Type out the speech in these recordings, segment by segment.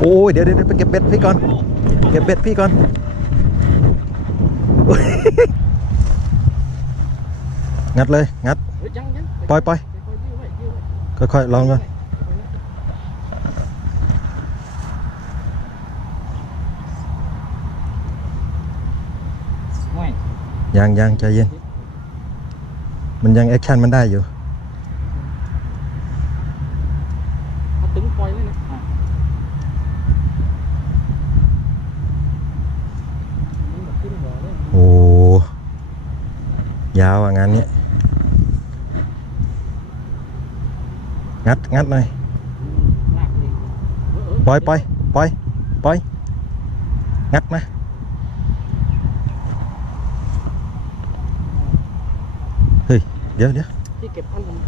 โอ้ยเดี๋ยวเดี๋ยวเดี๋ยวไปเก็บเบ็ดพี่ก่อน เก็บเบ็ดพี่ก่อนโอ้ยงัดเลยงัดเฮ้ยยังยังปล่อยปล่อยค่อยๆยื้อไว้ยื้อไว้ค่อยๆลองก่อนไม่ยังยังใจเย็น มันยังแอคชั่นมันได้อยู่ ถ้าตึงปล่อยเลยนะอะมันแบบขึ้นหัวเลย โอ้ ยาวอะงานนี้ งัดงัดหน่อยลากเลยเออเออปล่อยปล่อยปล่อยปล่อยงัดมาเฮ้ยเดี๋ยวเดี๋ยวที่เก็บพันผม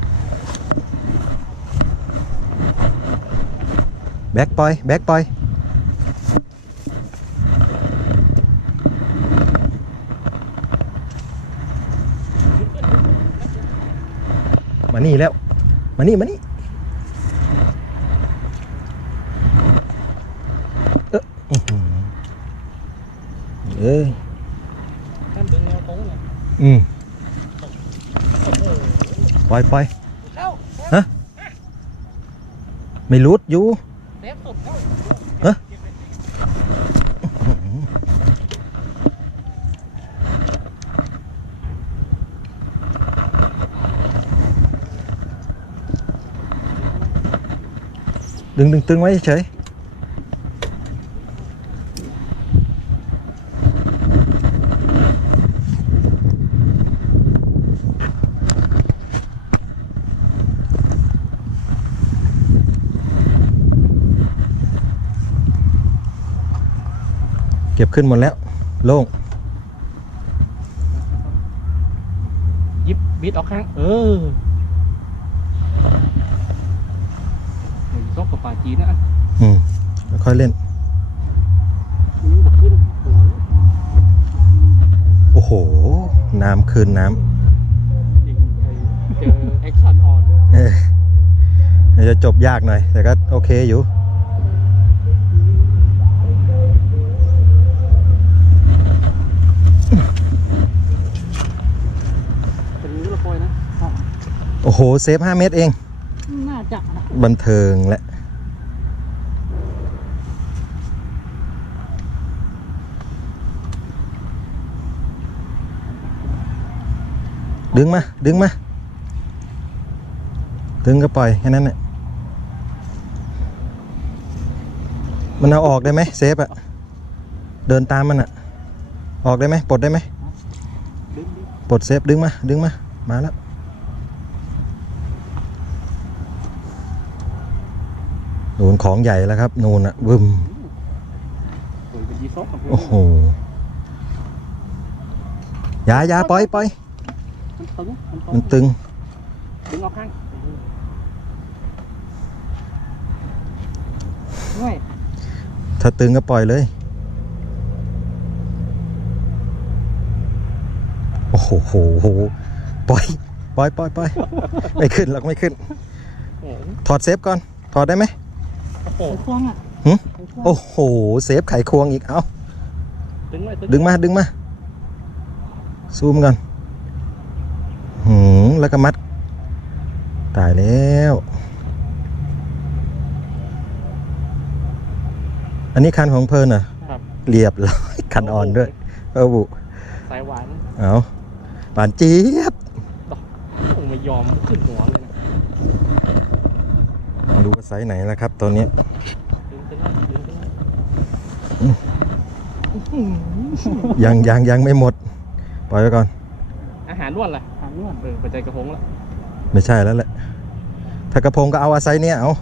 แบกปล่อยแบกปล่อย มานี่แล้ว มานี่มานี่เอออื้อหือเอ้ยท่านดึงแนวตรงเลยอืมโอ้โหปล่อยปล่อยเข้าไม่รุดอยู่ เซฟสุดเข้า ฮะ ดึงดึงตึงไว้เฉยเก็บขึ้นหมดแล้ว โล่งหยิบบีดออกข้างเออเห็นซ อกกับปลาจีนนะอืมค่อยๆเล่นมันแบบขึ้นหัวเลยโอ้โห น้ำคืนน้ยิงไอ้เจอแอคชั่นออนด้วยำเอออาจจะจบยากหน่อย แต่ก็โอเคอยู่เป็นนิ้วละปอยนะโอ้โห เซฟ 5 เมตรเอง น่าจะนะบันเทิงและ ดึงมา ดึงมา ดึงก็ปล่อยแค่นั้นแหละมันเอาออกได้ไหมเซฟอะเดินตามมันอะออกได้ไหมปลดได้ไหมดึงดิปลดเซฟดึงมา ดึงมา มาแล้วนูนของใหญ่แล้วครับ นูนอะบึมโอ้ยเป็นยีซอกกับโอ้โหอยาอยาปล่อยปล่อย มันตึงมันตึงมันตึงดึงออกข้างง่ายถ้าตึงก็ปล่อยเลย โอ้โหโหโหปล่อย ปล่อยปล่อยปล่อยไม่ขึ้นหรอกไม่ขึ้นโอ้โหถอดเซฟก่อน ถอดได้ไหมโอ้โหควงอะหึไขควงโอ้โห เซฟไขควงอีก เอาดึงไว้ดึงมา ดึงมาซูมก่อนหืม แล้วก็มัด ตายแล้ว อันนี้คันของเพลินเหรอครับเรียบร้อยคันอ่อนด้วย เออบุสายหวานเอาหวานเจี๊ยบคงไม่ยอมขึ้นหัวเลยนะดูว่าไซส์ไหนนะครับตัวนี้ดึงขึ้นไว้ดึงขึ้นไว้ยังยังยังไม่หมด ปล่อยไว้ก่อน อาหารล้วนล่ะ อาหารล้วนเออปัจจัยกระพงละไม่ใช่แล้วแหละ ถ้ากระพงก็เอาอาไซส์เนี้ยเอา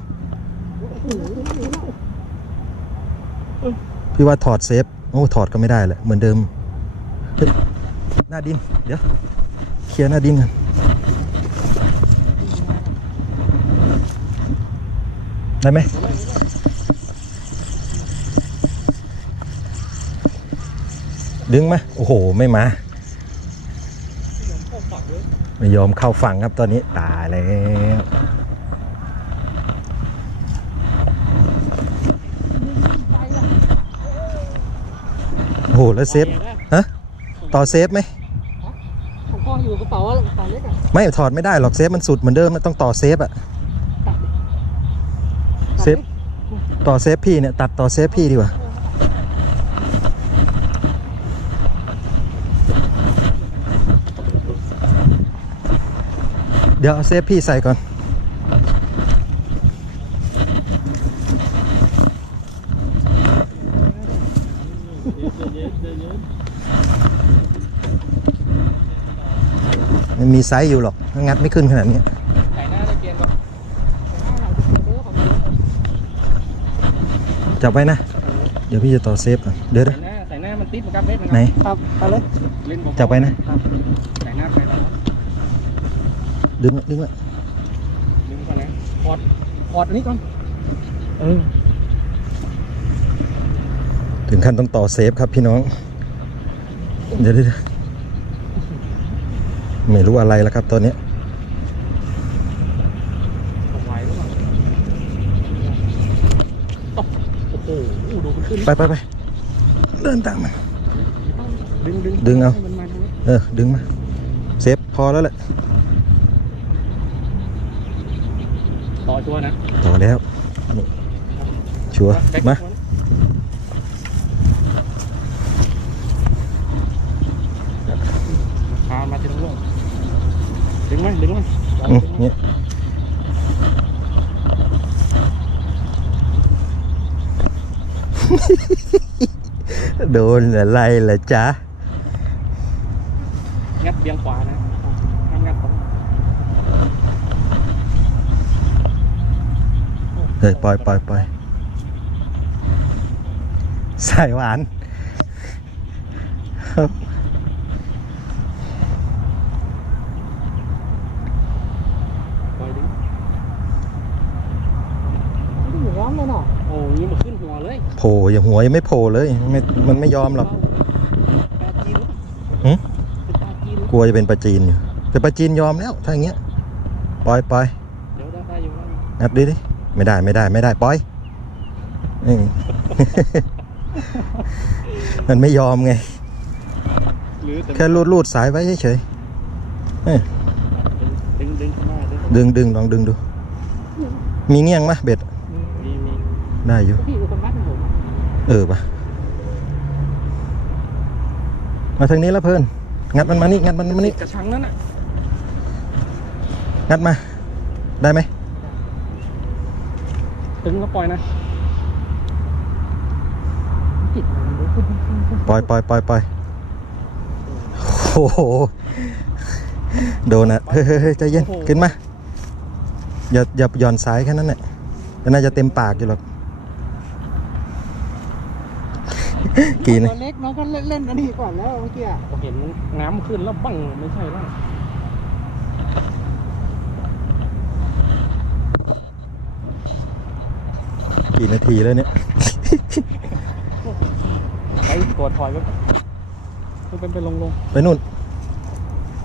พี่ว่าถอดเซฟ โอ้ถอดก็ไม่ได้แหละ เหมือนเดิม หน้าดิน เดี๋ยว เคลียร์หน้าดินกันได้ไหมดึงไหมโอ้โห ไม่มา ไม่ยอมเข้าฝั่งครับตอนนี้ตายแล้วโอ้โหแล้วเซฟฮะต่อเซฟไหมผมก็อยู่กระเป๋าสายเล็กอะไม่ถอดไม่ได้หรอกเซฟมันสุดเหมือนเดิมต้องต่อเซฟอะเซฟต่อเซฟพี่เนี่ยตัดต่อเซฟพี่ดีกว่า เดี๋ยวเอาเซฟพี่ใส่ก่อน มันมีไซส์อยู่หรอกงัดไม่ขึ้นขนาดนี้ใส่หน้าตะเกียงก่อนใส่หน้าหลังตะเกียงเด้อของเด้อจับไว้นะ เดี๋ยวพี่จะต่อเซฟก่อนเดี๋ยวเดี๋ยวใส่หน้าใส่หน้ามันติดมันกับเล็ดมันไหนครับไปเลยเล่นเบาๆจับไว้นะ ครับใส่หน้าไปแล้ว ดึงไว้ดึงไว้ดึงก่อนนะพอดพอดอันนี้ก่อน เออ ถึงขั้นต้องต่อเซฟครับพี่น้อง เดี๋ยวเดี๋ยวเดี๋ยวไม่รู้อะไรแล้วครับตอนเนี้ยเอาไว้แล้วก่อนโอ้โอ้โหดูมันขึ้นไปไปไปเดินตามมันดึงดึงดึงเอาให้มันมาตรงนี้เออ ดึงมา เซฟพอแล้วแหละ ต่อชัวร์นะ ต่อแล้วนี่ชัวร์แบ็คมาชัวร์นะพามาทีละเรื่องดึงไหมดึงไหมอืมเนี่ยโดนอะไรล่ะจ๊ะ งัดเบียงขวานะห้ามงัดตรง เฮ้ยปล่อยปล่อยปล่อยใส่หวานปล่อยดึงอยู่ร้อนเลยเนาะโอ้ยมาขึ้นหัวเลยโผล่อย่างหัวยังไม่โผล่เลยไม่มันไม่ยอมหรอกปลาจีนหรือเปล่าหืมเป็นปลาจีนหรือกลัวจะเป็นปลาจีนอยู่แต่ปลาจีนยอมแล้วถ้าอย่างเงี้ยปล่อยปล่อยเดี๋ยวได้ได้อยู่ได้อยู่งัดดิดิ ไม่ได้ไม่ได้ไม่ได้ปล่อยอืมมันไม่ยอมไง หรือแต่แค่รูดรูดสายไว้เฉยดึงดึงเข้ามาดึงๆดึงดึงลองดึงดู มีเงี้ยงมะเบ็ดมีมีได้อยู่ พี่เป็นคนมัดของผมเออปะมาทางนี้แล้วเพื่อนงัดมันมานี่งัดมันมานี่กระชังนั่นน่ะงัดมา ได้ไหม ดึงแล้วปล่อยนะจิตมันรู้ขึ้นขึ้นขึ้นปล่อยปล่อยปล่อยปล่อยโอ้โหโดนอะเฮ้ยเฮ้ยเฮ้ยใจเย็นขึ้นมาอย่าอย่าหย่อนสายแค่นั้นแหละน่าจะเต็มปากอยู่หรอกกี่ตันะวเล็กน้องก็เล่นเล่นอันนี้ก่อนแล้วเมื่อกี้อะผมเห็นน้ำขึ้นแล้วบังไม่ใช่แล้ว กี่นาทีแล้วเนี่ย ไปกดถอยไปมันเป็นไปลงลงไปนู่น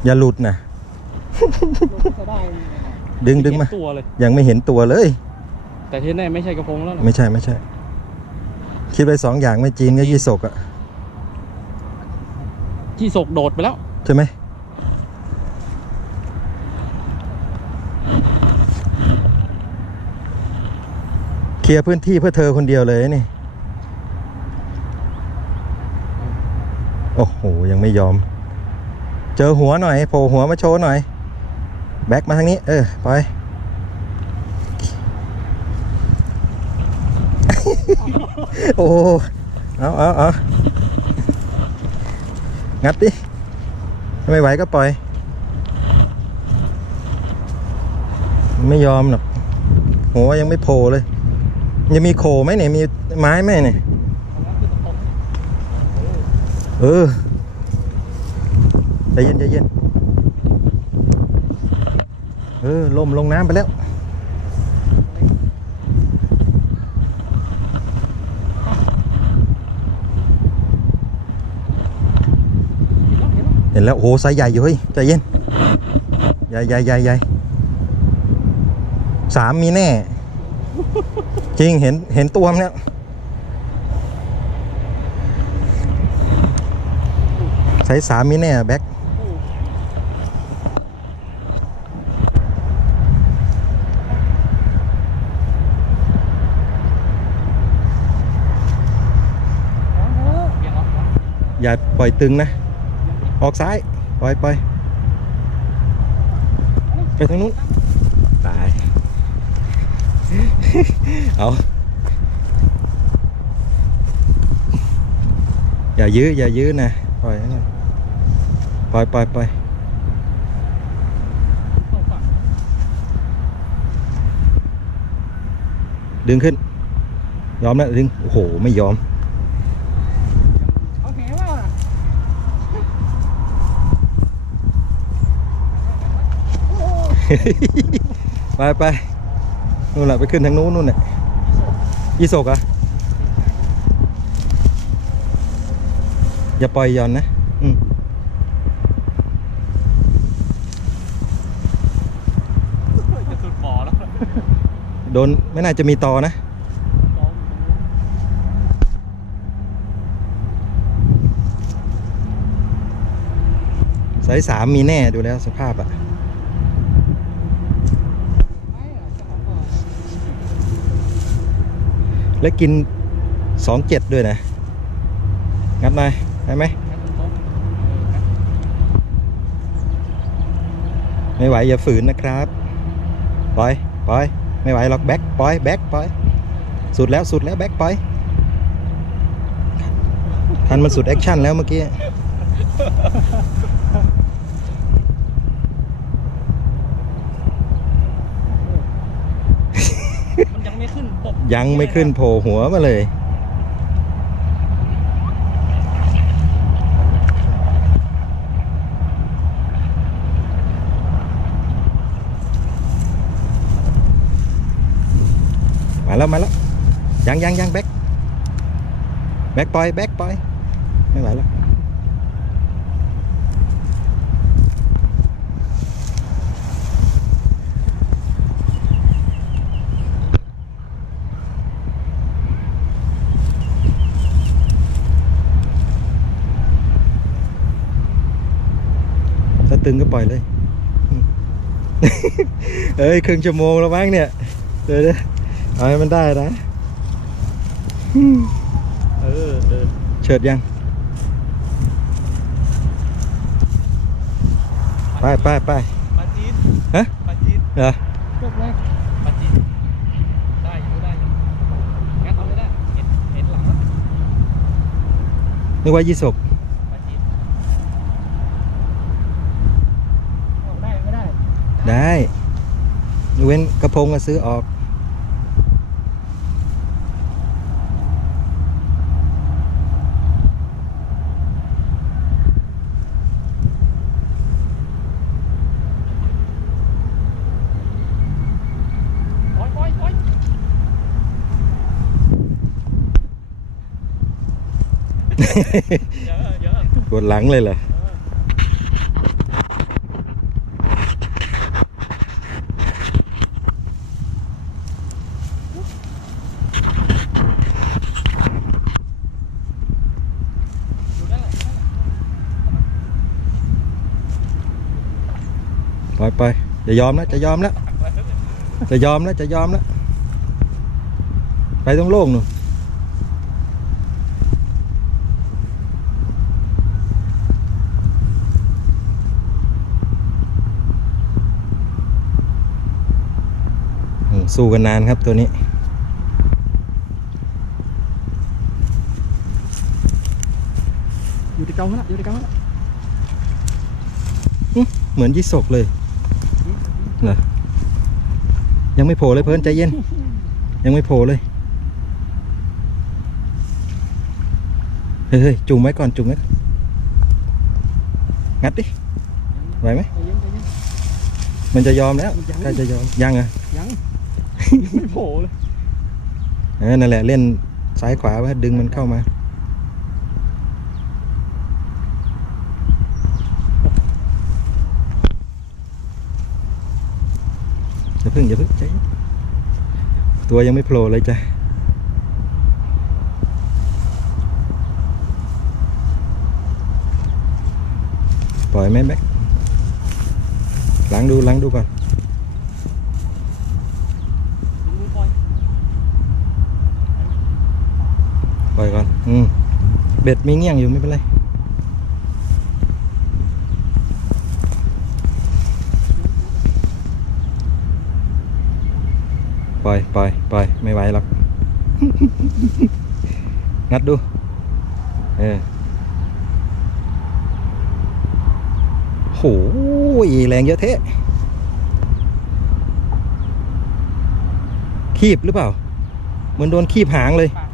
อย่าหลุดนะเราก็จะได้ดึงดึงมาเห็นตัวเลย ยังไม่เห็นตัวเลย แต่ที่แน่ไม่ใช่กระพงแล้วนะไม่ใช่ไม่ใช่ คิดไปสองอย่างไม่จีนก็ยี่สกอะที่ศกโดดไปแล้ว ใช่ไหม เคลียร์พื้นที่เพื่อเธอคนเดียวเลยนี่ โอ้โห ยังไม่ยอม เจอหัวหน่อยโผล่หัวมาโชว์หน่อย แบ็คมาทางนี้ เออ ไป โอ้โหเอาเอาเอางัดดิ ไม่ไหวก็ปล่อย ไม่ยอมหรอกหัวยังไม่โผล่เลย ยังมีโขไหมเนี่ยมีไม้ไหมเนี่ยเออใจเย็นใจเย็นเออล่มลงน้ำไปแล้วเห็นแล้วโอ้ไซใหญ่อยู่เฮ้ยใจเย็นใหญ่ใหญ่ใหญ่ใหญ่สามมีแน่ จริงเห็นเห็นตัวมันแล้วไซส์สามมีแน่แบ็คเบี่ยงอย่าปล่อยตึงนะ ออกซ้าย ปล่อยปล่อยไปทางนู้น เอาอย่ายื้ออย่ายื้อนะปล่อยไว้ก่อนปล่อยปล่อยปล่อยเข้าฝั่งดึงขึ้น ยอมแล้วดึง โอ้โห ไม่ยอมเอาแหว่าไปไป นู่นแหละไปขึ้นทางนู้นนู่นน่ะยี่สกเหรอะอย่าปล่อยหย่อนนะอืมจะสุดบ่อแล้วโดนไม่น่าจะมีต่อนะสายสามมีแน่ดูแล้วสภาพอะ ไม่อะเจ้าของบ่อ แล้วกินสองเจ็ดด้วยนะ งัดหน่อยได้ไหม ไม่ไหวอย่าฝืนนะครับ ปล่อย ปล่อย ไม่ไหวหรอกแบ็คปล่อย แบ็คปล่อย สุดแล้วสุดแล้วแบ็คปล่อย ทันมันสุดแอคชั่นแล้วเมื่อกี้ มัน ยังไม่ขึ้นโผล่หัวมาเลย มาแล้วมาแล้วยังยังยังแบ็คแบ็คปล่อยแบ็คปล่อยไม่ไหวแล้ว ตึงก็ปล่อยเลยอืมเอ้ยครึ่งชั่วโมงแล้วมั้งเนี่ยเดี๋ยวเดี๋ยวเอาให้มันได้นะเออเออเฉิดยังไปไปไปปลาจีนฮะปลาจีนเหรอจบเลยปลาจีนได้อยู่ได้อยู่งั้นเอาไม่ได้เห็นเห็นหลังแล้วนึกว่ายี่สก ปลาจีน เอาได้ไม่ได้ ได้ยกเว้นกระพงก็ซื้อออกปล่อยปล่อยปล่อยเยอะเยอะกดหลังเลยเหรอ อยู่นั่นแหละ ปล่อยไป จะยอมแล้วจะยอมแล้วจะยอมแล้วจะยอมแล้วไปตรงโล่งหนูนอืมสู้กันนานครับตัวนี้อยู่ที่เกาแล้วอยู่ที่เกาแล้วเหมือนยี่สกเลย เหรอยังไม่โผล่เลยเพิ่นใจเย็น ยังไม่โผล่เลยเฮ้ยเฮ้ยจุ่มไว้ก่อนจุ่มไว้ก่อนงัดดิไหวไหมใจเย็นใจเย็นมันจะยอมแล้วยังใกล้จะยอมยังอะยังไม่โผล่เลยเออนั่นแหละเล่นซ้ายขวาไว้ดึงมันเข้ามาอย่า พึ่งอย่าพึ่งใจเย็นตัวยังไม่โผล่เลยจ้ะปล่อยไหมแบ็คล้างดูล้างดูก่อนมือปล่อยปล่อยก่อน อืม เบ็ดมีเงี้ยงอยู่ไม่เป็นไร ปล่อยปล่อยปล่อยไม่ไหวหรอก งัดดู เออโหแรงเยอะเทะคีบหรือเปล่า เหมือนโดนคีบหางเลยปาก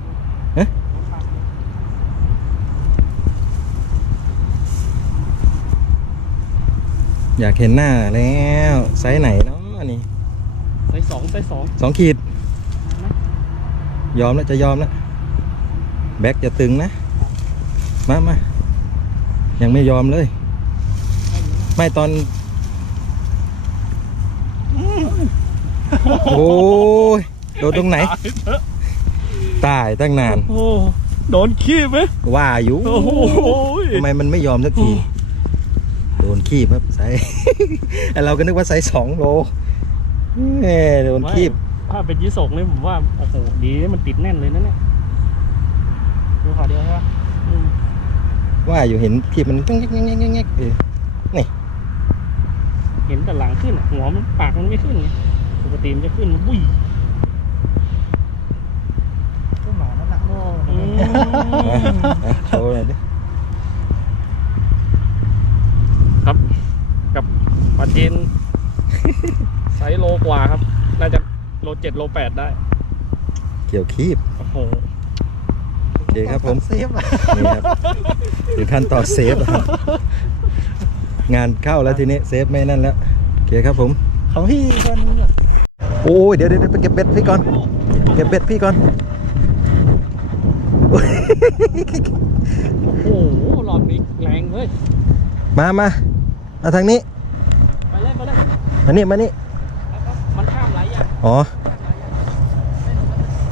ฮะปากอยากเห็นหน้าแล้วไซส์ไหนเนาะนี่ ใส่สองใส่สองสองขีด ยอมแล้วจะยอมแล้วแบ็คจะตึงนะ มามายังไม่ยอมเลย ไม่ตอน โอ้ยโดนตรงไหน ตายตั้งนานโอ้โดนขี้ไหมว่าอยู่โอ้โหทำไมมันไม่ยอมสักที โดนคีบครับไซส์ไอ้เราก็นึกว่าไซส์สองโล แหม่โดนคีบถ้าเป็นยี่สกนี่ผมว่าโอ้โหดีนะมันติดแน่นเลยนะเนี่ยดูขาเดียวใช่ปะอืมว่าอยู่เห็นคีบมันงแงงแงงแงงเออเห็นแต่หลังขึ้นอะหัวมันปากมันไม่ขึ้นไงปกติมันจะขึ้นมันบุ้ยก็หมานั่นแหละอืมอะอะโชว์หน่อยดิครับกับปลาจีน ไซส์โลกว่าครับ น่าจะโลเจ็ดโลแปดได้ เกี่ยวคีบ โอ้โห โอเคครับผม เซฟอะนี่ครับถึงขั้นตอนเซฟแล้วครับงานเข้าแล้วทีนี้เซฟไม่นั่นแล้วโอเคครับผม ของพี่คนโอ้ยเดี๋ยวเดี๋ยวไปเก็บเบ็ดพี่ก่อน เก็บเบ็ดพี่ก่อนโอ้ยโอ้โหหลอดนี้แรงเว้ย มามามาทางนี้ ไปเลยไปเลย มานี่มานี่มันข้ามหลาย อย่างอ๋อ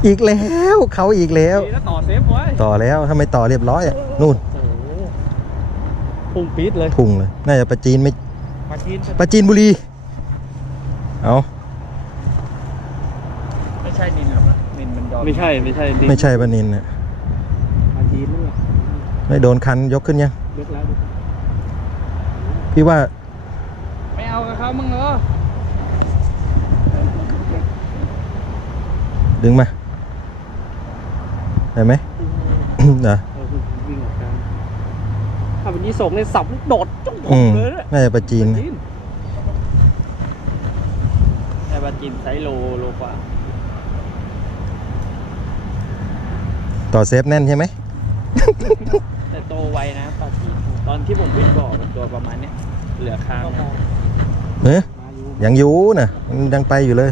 อีกแล้วเขาอีกแล้วดีนะต่อเซฟไว้ต่อแล้วทำไมต่อเรียบร้อยอะนู่นโอ้โหพุ่งปี๊ดเลยพุ่งเลย น่าจะปลาจีนไม่ปลาจีนปลาจีนบุรี เอาไม่ใช่ดินหรอกนะดินมันยอมไม่ใช่ไม่ใช่ดิไม่ใช่ปลานินน่ะปลาจีนนั่นแหละไม่โดนคันยกขึ้นยังยกแล้วยกแล้ว พี่ว่าไม่เอากับเขามึงเหรอ ดึงมา ได้ไหมนะเออวิ่งออกกลางถ้าเป็นยี่สกเนี่ยสับลูกโดดจุ๊บอืมเลยเนี่ยน่าจะปลาจีนปลานะจีนแต่ปลาจีนไซส์โลโลกว่า ต่อเซฟแน่นใช่ไหม แต่โตไวนะปลาจีนตอนที่ผมวิ่งบ่อมันตัวประมาณเนี้ยเหลือค้างนะเฮ้ยมาอยู่ยังอยู่นะมันยังไปอยู่เลย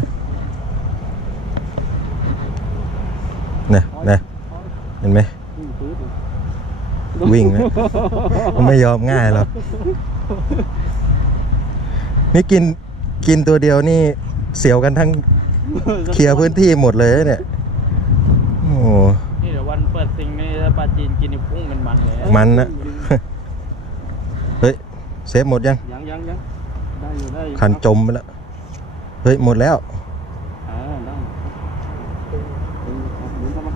นะนะเห็นไหมวิ่งปื๊ดเลยวิ่งนะมันไม่ยอมง่ายหรอกนี่กินกินตัวเดียวนี่เสียวกันทั้งเคลียร์พื้นที่หมดเลยเนี่ยโอ้โหนี่เดี๋ยววันเปิดซิงนี่ถ้าปลาจีนกินนี่พุ่งเป็นมันเลยมันนะเฮ้ยเซฟหมดยังยังยังยังได้อยู่ได้อยู่คันจมไปแล้วเฮ้ยหมดแล้ว อ่าได้ดึงครับดึงเข้ามา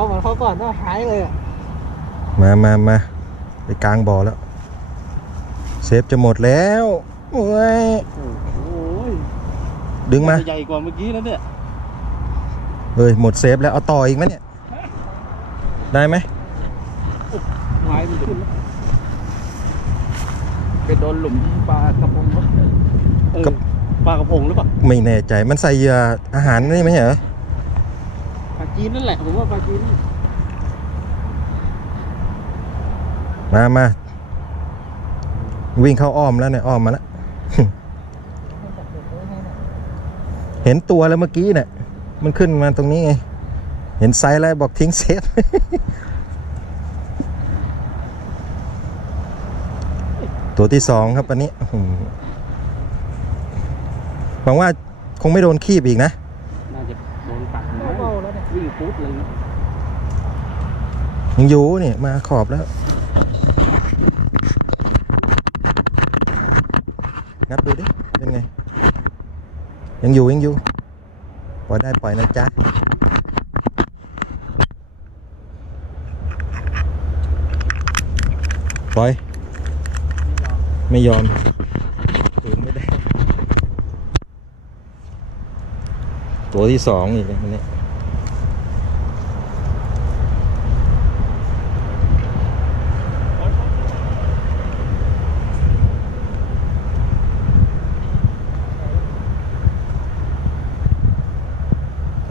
เขาเหมือนเขาก่อนว่าหายเลยอะมามามาไปกลางบ่อแล้ว เซฟจะหมดแล้วโอ้ยโอ้ยดึงมาใหญ่กว่าเมื่อกี้แล้วเนี่ยเฮ้ยหมดเซฟแล้วเอาต่ออีกไหมเนี่ยได้ไหมไม้มันขึ้นแล้วไปโดนหลุมปลากระพงวะเออปลากระพงหรือเปล่า ไม่แน่ใจมันใส่เหยื่ออาหารนี่ไหมเหรอปลา จีนนั่นแหละผมว่าปลาจีนมามาวิ่งเข้าอ้อมแล้วเนี่ยอ้อมมาแล้ว เห็นตัวแล้วเมื่อกี้เนี่ยมันขึ้นมาตรงนี้ไง เห็นไซส์แล้วบอกทิ้งเซฟตัวที่สองครับอันนี้อื้อหือหวังว่าคงไม่โดนคีบอีกนะ น่าจะโดนปักนะ เบาๆ แล้วเลยยังอยู่นี่ยมาขอบแล้ว งัดดูดิ เป็นไง ยังอยู่ยังอยู่ปล่อยได้ปล่อยนะจ๊ะปล่อย ไม่ยอมฝืนไม่ได้ ตัวที่สองอีกแล้วมันเนี่ย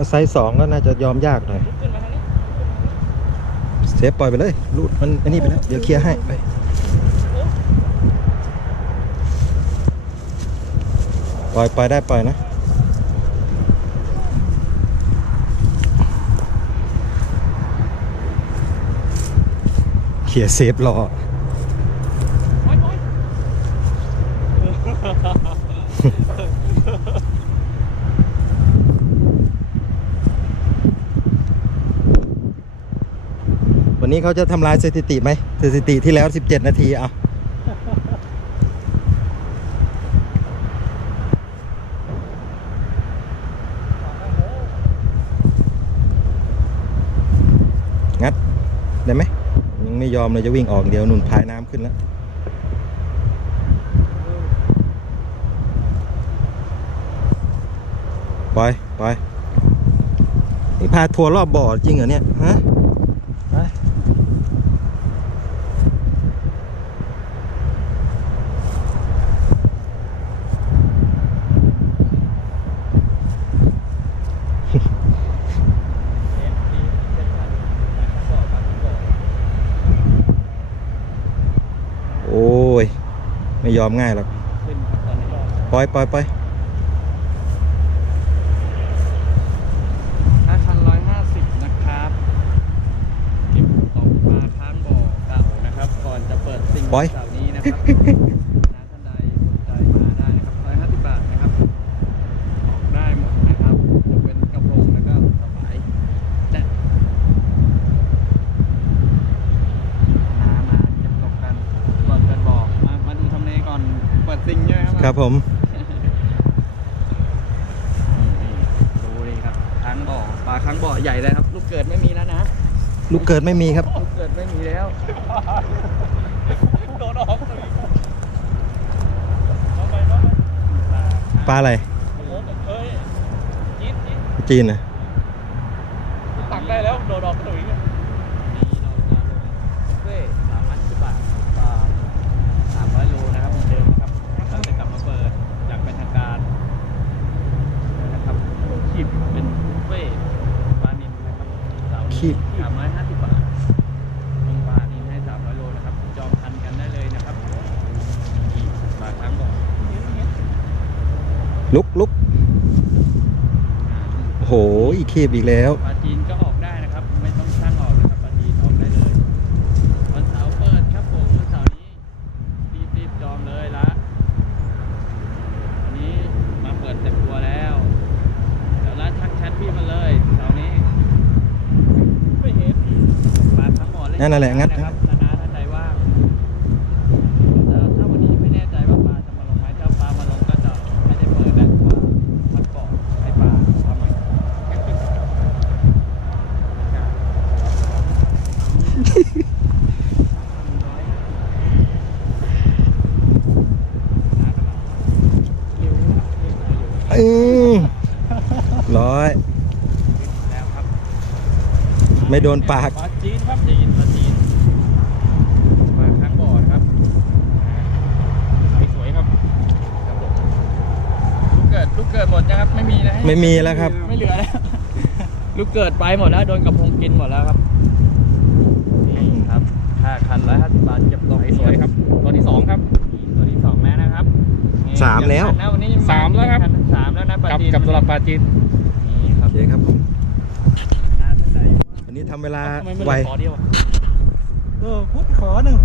ไซส์สองก็น่าจะยอมยากหน่อยขึ้นมาทางนี้เซฟปล่อยไปเลยรูดมันอันนี้ไปแล้วเดี๋ยวเคลียร์ให้ไปปล่อยไปได้ปล่อยนะเขียร์เซฟรอ โอ๊ยโอ๊ย วั นี้เขาจะทำลายสถิติไหมสถิติที่แล้ว 17 นาทีเอางัด ได้ไหมยังไม่ยอมเลยจะวิ่งออกเดี๋ยวหนุนพายน้ำขึ้นแล้วปล่อยปล่อยนี่พาทัวร์รอบบ่อจริงเหรอเนี่ยฮะ ไป โอ้ย ไม่ ยอมง่ายหรอกขึ้นครับตอนนี้ปล่อยปล่อยปล่อยห้าพันร้อยห้าสิบนะครับเก็บตกปลาค้างบ่อเก่านะครับ ก่อนจะเปิดสิ่งเสาร์นี้นะครับ นะท่านใดสนใจมาได้นะครับร้อยห้าสิบบาทนะครับ ออกได้หมดนะครับจะเป็นกระโปรงแล้วก็สบายแต่มามาเก็บตกกันก่อนเปิดบอกมามาดูทำเลก่อนเปิดซิงใช่ไหม ครับครับผมนี่ดูดิครับค้างบ่อปลาค้างบ่อใหญ่เลยครับ ลูกเกิดไม่มีแล้วนะ ลูกเกิดไม่มีครับ ลูกเกิดไม่มีแล้วโดนออกปลาอะไรเอ้ยจี๊ดจี๊ดจีนนะ ตักได้แล้วโดดออกกระดุยนี่เราจะลงบุฟเฟ่สามพันสิบบาทต่อสามร้อยโลนะครับเหมือนเดิมนะครับเราจะกลับมาเปิดอย่างเป็นทางการนะครับคีบเป็นบุฟเฟ่ปลานินนะครับสาม คีบ สามร้อยห้าสิบบาทลงปลานินให้สามร้อยโลนะครับ จองพันกันได้เลยนะครับนี่ปลาครั้งบอก ลุกลุกโอ้โหอีกคีบอีกแล้ว ปลาจีนก็ออกได้นะครับ ไม่ต้องช่างออกนะครับปลาจีนออกได้เลยวันเสาร์เปิดครับผมวันเสาร์นี้รีบรีบจองเลยละวันนี้มาเปิดเต็มตัวแล้วเดี๋ยวร้านทักแชทพี่มาเลยเสาร์นี้ไม่เห็นปลาทั้งหมดเลยนั่นแหละงัดนะครับนานาท่านใดว่างแล้วถ้าวันนี้ไม่แน่ใจว่าปลาจะมาลงไหมถ้าปลามาลงก็จะไม่ได้เปิดแล้วเพราะว่ามันเกาะให้ปลาทำไม อืม ร้อย แล้วครับไม่โดนปาก ปลาจีนครับจีนปลาจีนปลาค้างบ่อนะครับสวยๆครับครับผมลูกเกิดลูกเกิดหมดนะครับ ไม่มีนะไม่มีแล้วครับ ไม่เหลือแล้ว ลูกเกิดไปหมดแล้วโดนกระพงกินหมดแล้วครับ นี่ครับห้าคันร้อยห้าสิบบาทเก็บตกสวยครับตัวที่สองครับตัวที่สองแล้วนะครับนี่สามแล้วนะวันนี้สามแล้วครับ สามแล้วนะปลาจีน กับสำหรับปลาจีนนี่ครัโอบ เคครับผมน่าสนใจวันนี้ทำเวลาทำไมไม่ไวลงขอเดียวอะเออพุทธขอหนึ่ง